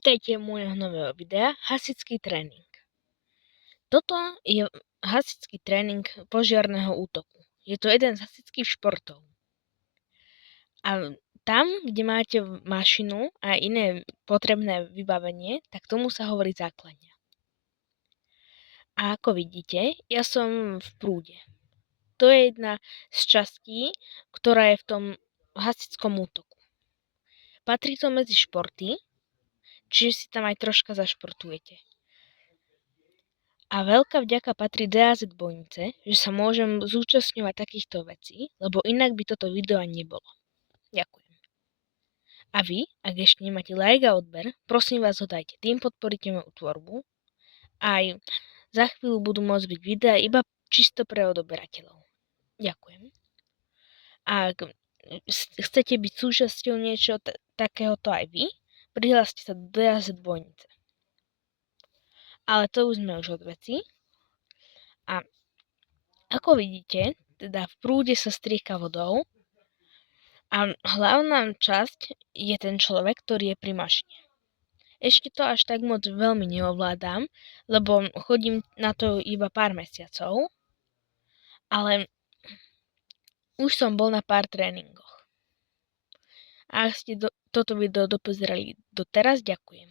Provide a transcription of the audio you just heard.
Vítajte u môjho nového videa Hasičský tréning. Toto je hasičský tréning požiarneho útoku. Je to jeden z hasičských športov. A tam, kde máte mašinu a iné potrebné vybavenie, tak tomu sa hovorí základňa. A ako vidíte, ja som v prúde. To je jedna z častí, ktorá je v tom hasičskom útoku. Patrí to medzi športy, čiže si tam aj troška zašportujete. A veľká vďaka patrí DAZ Bojnice, že sa môžem zúčastňovať takýchto vecí, lebo inak by toto video ani nebolo. Ďakujem. A vy, ak ešte nemáte like a odber, prosím vás ho dajte, tým podporíte moju tvorbu. Aj za chvíľu budú môcť byť videá iba čisto pre odoberateľov. Ďakujem. A ak chcete byť súčasťou niečo takéhoto aj vy, prihláste sa do DAZ Bojnice. Ale to už sme od veci. A ako vidíte, teda v prúde sa strieka vodou a hlavná časť je ten človek, ktorý je pri mašine. Ešte to až tak moc veľmi neovládam, lebo chodím na to iba pár mesiacov, ale už som bol na pár tréningoch. A ak ste toto video dopozerali doteraz, ďakujem.